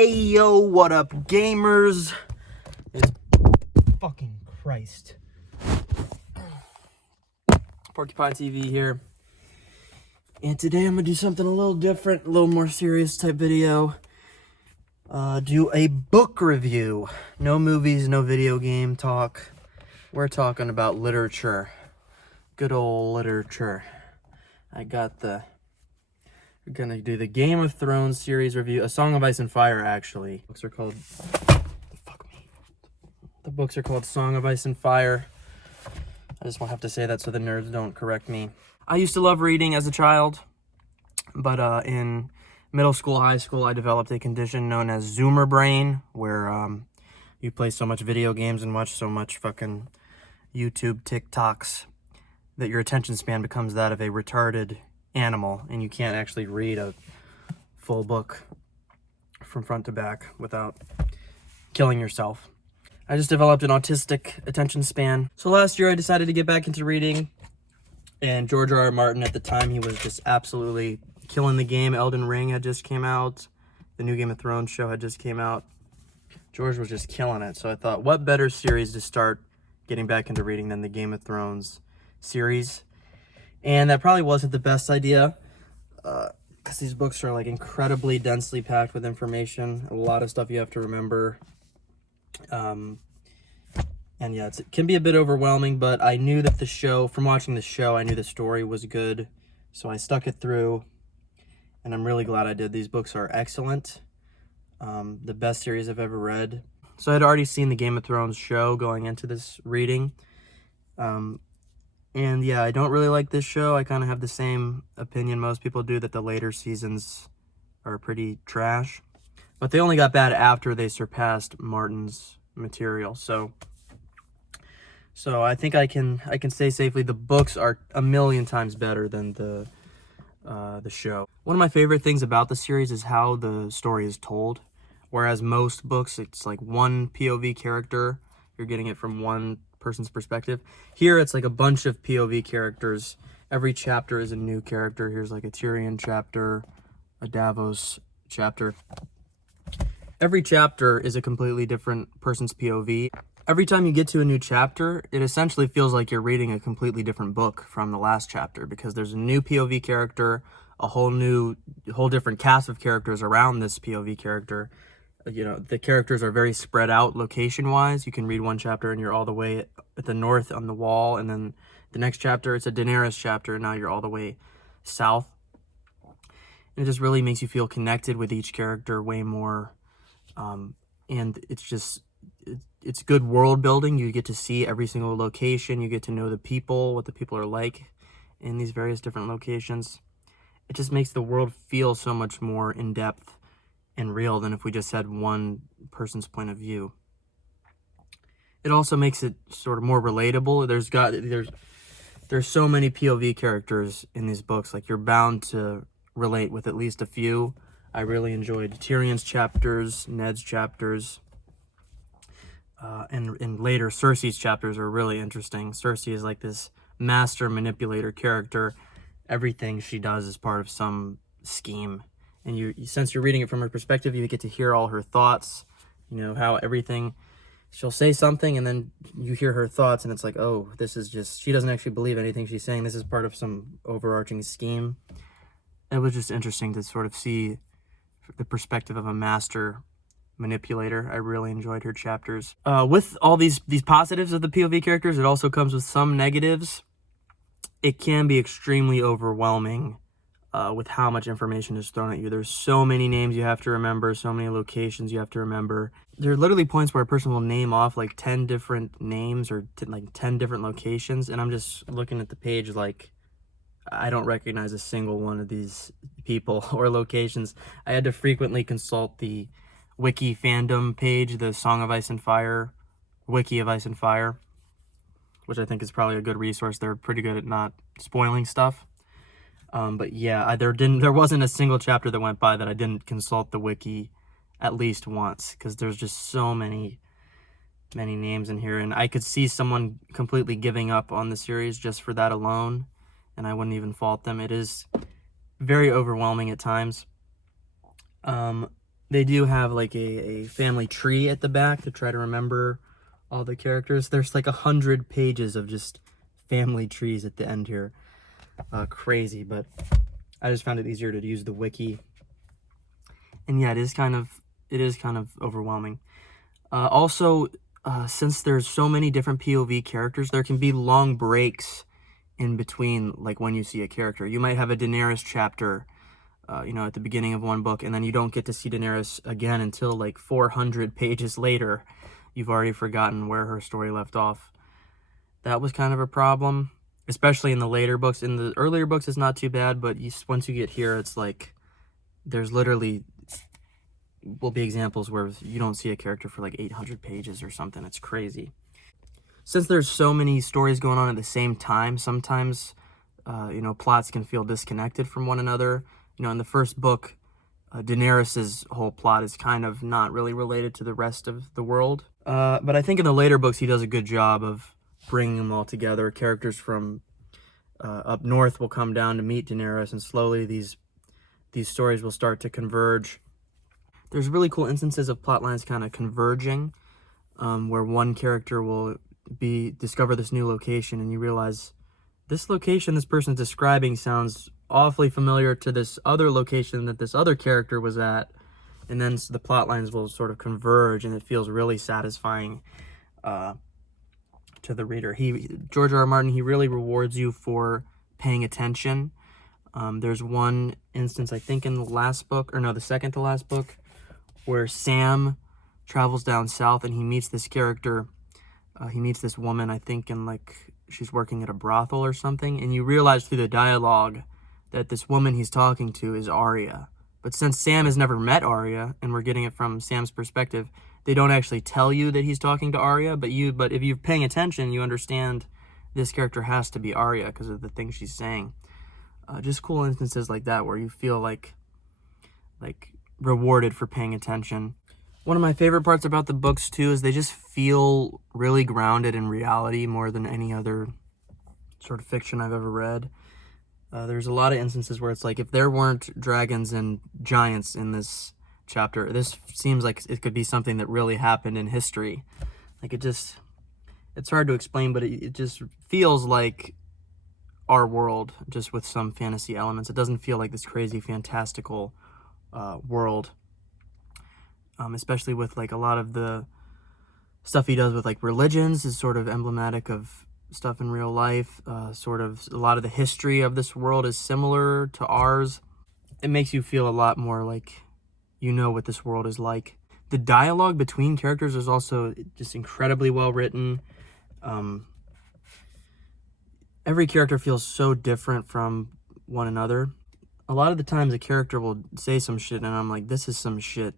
Hey yo, what up gamers? It's fucking Christ. Porcupine TV here. And today I'm gonna do something a little different, a little more serious type video. Do a book review. No movies, no video game talk. We're talking about literature. Good old literature. We're gonna do the Game of Thrones series review. A Song of Ice and Fire, actually. Books are called... Fuck me. The books are called Song of Ice and Fire. I just won't have to say that so the nerds don't correct me. I used to love reading as a child, but in middle school, high school, I developed a condition known as Zoomer brain, where you play so much video games and watch so much fucking YouTube TikToks that your attention span becomes that of a retarded animal, and you can't actually read a full book from front to back without killing yourself. I just developed an autistic attention span. So last year I decided to get back into reading, and George R.R. Martin at the time, he was just absolutely killing the game. Elden Ring had just came out. The new Game of Thrones show had just came out. George was just killing it. So I thought, what better series to start getting back into reading than the Game of Thrones series? And that probably wasn't the best idea, because these books are like incredibly densely packed with information, a lot of stuff you have to remember. And yeah, it can be a bit overwhelming, but I knew that from watching the show, I knew the story was good, so I stuck it through, and I'm really glad I did. These books are excellent, the best series I've ever read. So I'd already seen the Game of Thrones show going into this reading, and yeah, I don't really like this show. I kind of have the same opinion most people do, that the later seasons are pretty trash. But they only got bad after they surpassed Martin's material. So I think I can say safely the books are a million times better than the show. One of my favorite things about the series is how the story is told. Whereas most books, it's like one POV character. You're getting it from one person's perspective. Here it's like a bunch of POV characters. Every chapter is a new character. Here's like a Tyrion chapter, a Davos chapter. Every chapter is a completely different person's POV. Every time you get to a new chapter, it essentially feels like you're reading a completely different book from the last chapter, because there's a new POV character, a whole different cast of characters around this POV character. You know, the characters are very spread out location-wise. You can read one chapter and you're all the way at the north on the wall, and then the next chapter, it's a Daenerys chapter, and now you're all the way south. And it just really makes you feel connected with each character way more. And it's good world building. You get to see every single location. You get to know the people, what the people are like in these various different locations. It just makes the world feel so much more in-depth and real than if we just had one person's point of view. It also makes it sort of more relatable. There's so many POV characters in these books, like you're bound to relate with at least a few. I really enjoyed Tyrion's chapters, Ned's chapters, and later Cersei's chapters are really interesting. Cersei is like this master manipulator character. Everything she does is part of some scheme. And since you're reading it from her perspective, you get to hear all her thoughts, you know, how everything, she'll say something and then you hear her thoughts and it's like, oh, this is just, she doesn't actually believe anything she's saying. This is part of some overarching scheme. It was just interesting to sort of see the perspective of a master manipulator. I really enjoyed her chapters. With all these positives of the POV characters, it also comes with some negatives. It can be extremely overwhelming with how much information is thrown at you. There's so many names you have to remember, so many locations you have to remember. There are literally points where a person will name off like 10 different names or like 10 different locations, and I'm just looking at the page like, I don't recognize a single one of these people or locations. I had to frequently consult the wiki fandom page, the Song of Ice and Fire, wiki of Ice and Fire, which I think is probably a good resource. They're pretty good at not spoiling stuff. But yeah, there wasn't a single chapter that went by that I didn't consult the wiki at least once, because there's just so many names in here, and I could see someone completely giving up on the series just for that alone, and I wouldn't even fault them. It is very overwhelming at times. They do have like a family tree at the back to try to remember all the characters. There's like 100 pages of just family trees at the end here. Crazy, but I just found it easier to use the wiki. And yeah, it is kind of overwhelming. Also, since there's so many different POV characters, there can be long breaks in between, like when you see a character. You might have a Daenerys chapter, at the beginning of one book, and then you don't get to see Daenerys again until like 400 pages later. You've already forgotten where her story left off. That was kind of a problem, especially in the later books. In the earlier books, it's not too bad, but once you get here, it's like there's literally will be examples where you don't see a character for like 800 pages or something. It's crazy. Since there's so many stories going on at the same time, sometimes, plots can feel disconnected from one another. In the first book, Daenerys' whole plot is kind of not really related to the rest of the world. But I think in the later books, he does a good job of bringing them all together. Characters from up north will come down to meet Daenerys, and slowly these stories will start to converge. There's really cool instances of plot lines kind of converging, where one character will discover this new location, and you realize this location this person's describing sounds awfully familiar to this other location that this other character was at, and then the plot lines will sort of converge, and it feels really satisfying to the reader. George R. R. Martin, he really rewards you for paying attention. There's one instance, I think in the second to last book, where Sam travels down south and he meets this character. He meets this woman, I think, she's working at a brothel or something, and you realize through the dialogue that this woman he's talking to is Arya. But since Sam has never met Arya, and we're getting it from Sam's perspective, they don't actually tell you that he's talking to Arya, but if you're paying attention, you understand this character has to be Arya because of the things she's saying. Just cool instances like that where you feel like rewarded for paying attention. One of my favorite parts about the books too is they just feel really grounded in reality more than any other sort of fiction I've ever read. There's a lot of instances where it's like, if there weren't dragons and giants in this chapter, this seems like it could be something that really happened in history. Like it's hard to explain, but it just feels like our world, just with some fantasy elements. It doesn't feel like this crazy fantastical world, especially with like a lot of the stuff he does with like religions is sort of emblematic of stuff in real life. Sort of a lot of the history of this world is similar to ours. It makes you feel a lot more like you know what this world is like. The dialogue between characters is also just incredibly well written. Every character feels so different from one another. A lot of the times a character will say some shit and I'm like, this is some shit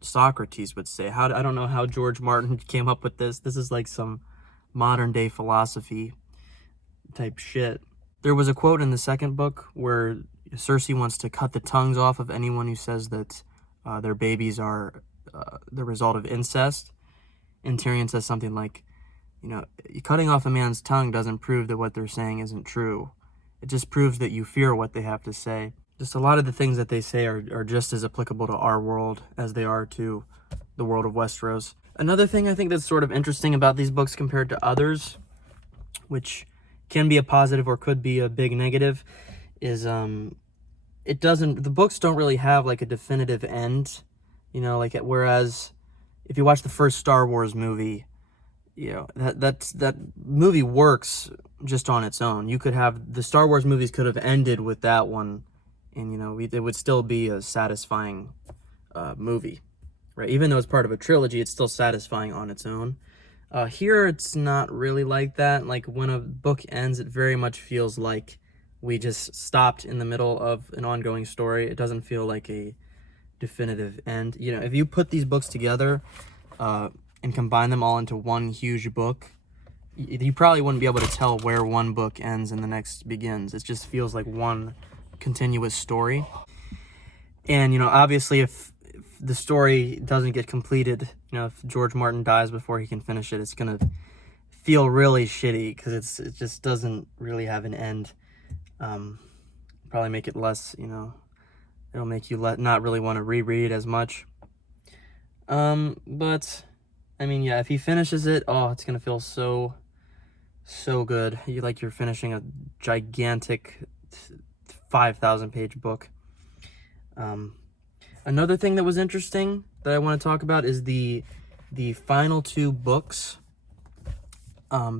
Socrates would say. I don't know how George Martin came up with this. This is like some modern day philosophy type shit. There was a quote in the second book where Cersei wants to cut the tongues off of anyone who says that their babies are the result of incest. And Tyrion says something like, cutting off a man's tongue doesn't prove that what they're saying isn't true. It just proves that you fear what they have to say. Just a lot of the things that they say are just as applicable to our world as they are to the world of Westeros. Another thing I think that's sort of interesting about these books compared to others, which can be a positive or could be a big negative, is the books don't really have like a definitive end, whereas if you watch the first Star Wars movie, that movie works just on its own. You could have the Star Wars movies could have ended with that one, and it would still be a satisfying movie, right? Even though it's part of a trilogy, it's still satisfying on its own. Here, it's not really like that. Like when a book ends, it very much feels like we just stopped in the middle of an ongoing story. It doesn't feel like a definitive end. If you put these books together and combine them all into one huge book, you probably wouldn't be able to tell where one book ends and the next begins. It just feels like one continuous story. And, obviously if the story doesn't get completed, if George Martin dies before he can finish it, it's going to feel really shitty because it just doesn't really have an end. Probably make it less, it'll make you not really want to reread as much. But I mean, yeah, if he finishes it, oh, it's gonna feel so good. You're finishing a gigantic 5,000 page book. Another thing that was interesting that I want to talk about is the final two books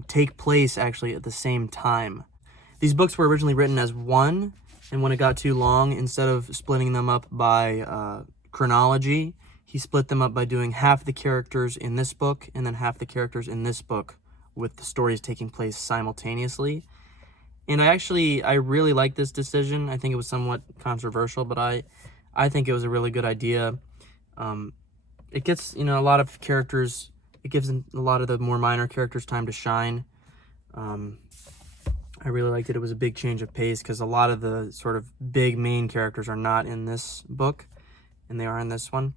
take place actually at the same time. These books were originally written as one, and when it got too long, instead of splitting them up by chronology, he split them up by doing half the characters in this book and then half the characters in this book, with the stories taking place simultaneously. And I really like this decision. I think it was somewhat controversial, but I think it was a really good idea. It gets, a lot of characters, it gives a lot of the more minor characters time to shine. I really liked it. It was a big change of pace because a lot of the sort of big main characters are not in this book, and they are in this one.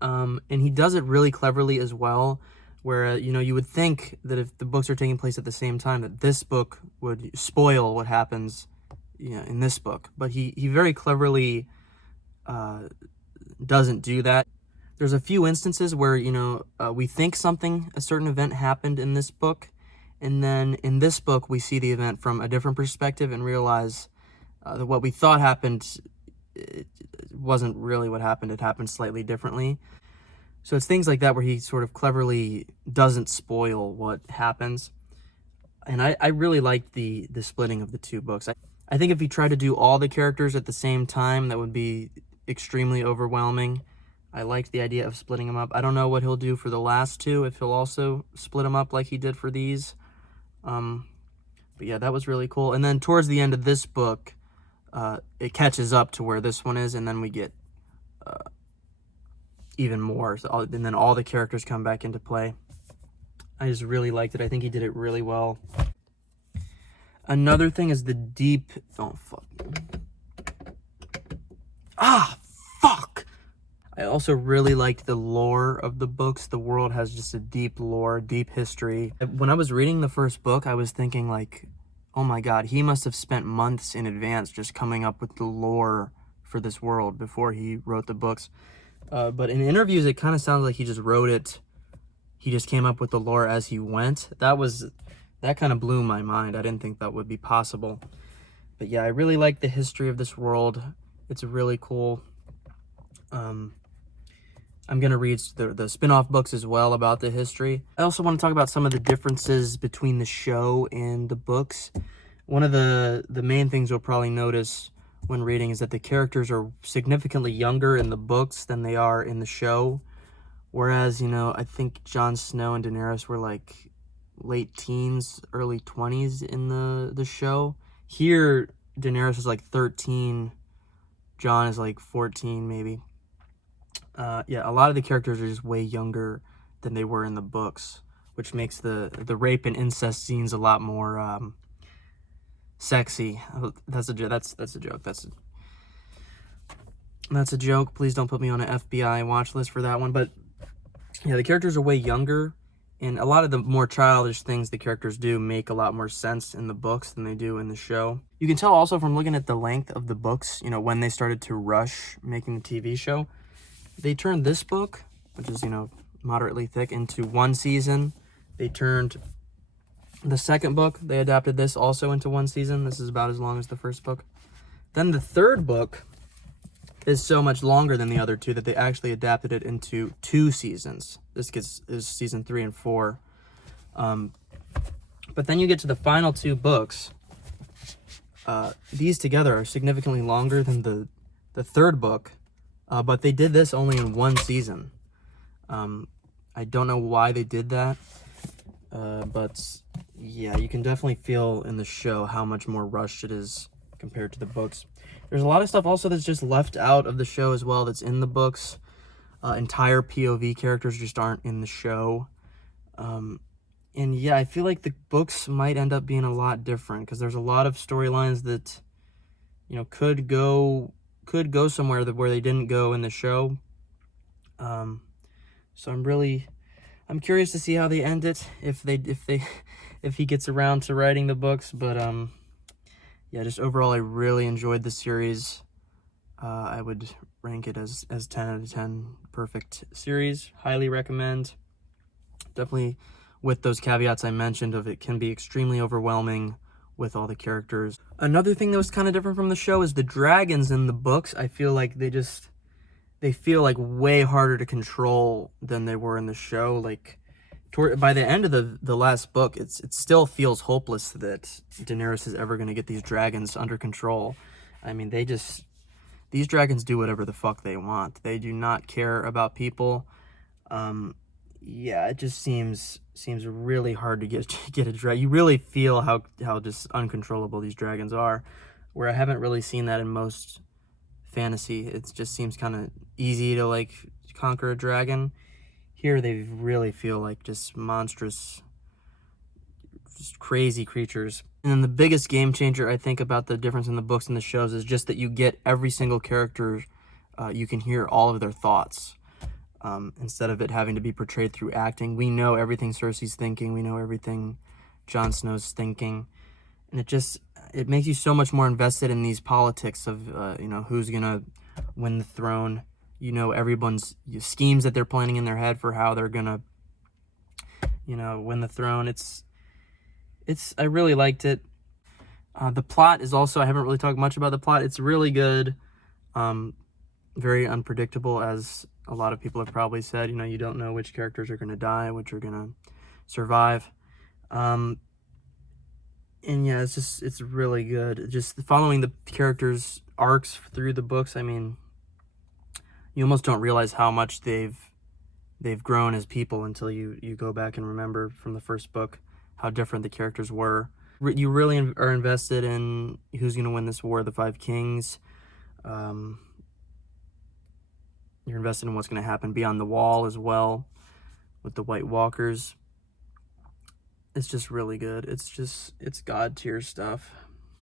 And he does it really cleverly as well, where, you would think that if the books are taking place at the same time, that this book would spoil what happens, in this book. But he very cleverly doesn't do that. There's a few instances where, we think a certain event happened in this book, and then in this book, we see the event from a different perspective and realize that what we thought happened, it wasn't really what happened. It happened slightly differently. So it's things like that where he sort of cleverly doesn't spoil what happens. And I really liked the splitting of the two books. I think if he tried to do all the characters at the same time, that would be extremely overwhelming. I liked the idea of splitting them up. I don't know what he'll do for the last two, if he'll also split them up like he did for these. But yeah, that was really cool. And then towards the end of this book, it catches up to where this one is, and then we get even more. And then all the characters come back into play. I just really liked it. I think he did it really well. Another thing is the deep... Oh, fuck. Fuck! I also really liked the lore of the books. The world has just a deep lore, deep history. When I was reading the first book, I was thinking like, oh my god, he must have spent months in advance just coming up with the lore for this world before he wrote the books. But in interviews, it kind of sounds like he just wrote it. He just came up with the lore as he went. That kind of blew my mind. I didn't think that would be possible. But yeah, I really like the history of this world. It's really cool. I'm going to read the spin-off books as well about the history. I also want to talk about some of the differences between the show and the books. One of the main things you'll probably notice when reading is that the characters are significantly younger in the books than they are in the show. Whereas, I think Jon Snow and Daenerys were like late teens, early 20s in the show. Here, Daenerys is like 13. Jon is like 14, maybe. Yeah, a lot of the characters are just way younger than they were in the books, which makes the rape and incest scenes a lot more sexy. That's a joke. That's a joke. Please don't put me on an FBI watch list for that one. But yeah, the characters are way younger, and a lot of the more childish things the characters do make a lot more sense in the books than they do in the show. You can tell also from looking at the length of the books, when they started to rush making the TV show. They turned this book, which is, moderately thick, into one season. They turned the second book, they adapted this also into one season. This is about as long as the first book. Then the third book is so much longer than the other two that they actually adapted it into 2 seasons. This is season 3 and 4. But then you get to the final 2 books. These together are significantly longer than the third book. But they did this only in 1 season. I don't know why they did that. But yeah, you can definitely feel in the show how much more rushed it is compared to the books. There's a lot of stuff also that's just left out of the show as well that's in the books. Entire POV characters just aren't in the show. And yeah, I feel like the books might end up being a lot different because there's a lot of storylines that, could go somewhere where they didn't go in the show. So I'm curious to see how they end it, if he gets around to writing the books. But yeah, just overall, I really enjoyed the series. I would rank it as 10 out of 10. Perfect series. Highly recommend. Definitely with those caveats I mentioned of it can be extremely overwhelming with all the characters. Another thing that was kind of different from the show is the dragons in the books. I feel like they feel like way harder to control than they were in the show. Like by the end of the last book, it still feels hopeless that Daenerys is ever going to get these dragons under control. I mean, these dragons do whatever the fuck they want. They do not care about people. Yeah, it just seems really hard to get a dragon. You really feel how just uncontrollable these dragons are, where I haven't really seen that in most fantasy. It just seems kind of easy to like conquer a dragon. Here they really feel like just monstrous, just crazy creatures. And then the biggest game changer I think about the difference in the books and the shows is just that you get every single character, you can hear all of their thoughts. Instead of it having to be portrayed through acting, we know everything Cersei's thinking, we know everything Jon Snow's thinking, and it makes you so much more invested in these politics of who's gonna win the throne. You know everyone's schemes that they're planning in their head for how they're gonna win the throne. I really liked it. The plot is also, I haven't really talked much about the plot. It's really good. Very unpredictable, as a lot of people have probably said. You don't know which characters are going to die, which are going to survive. And yeah, it's really good. Just following the characters' arcs through the books. I mean, you almost don't realize how much they've grown as people until you go back and remember from the first book how different the characters were. You really are invested in who's going to win this War of the Five Kings. You're invested in what's going to happen beyond the wall as well with the White Walkers. It's just really good. It's God tier stuff.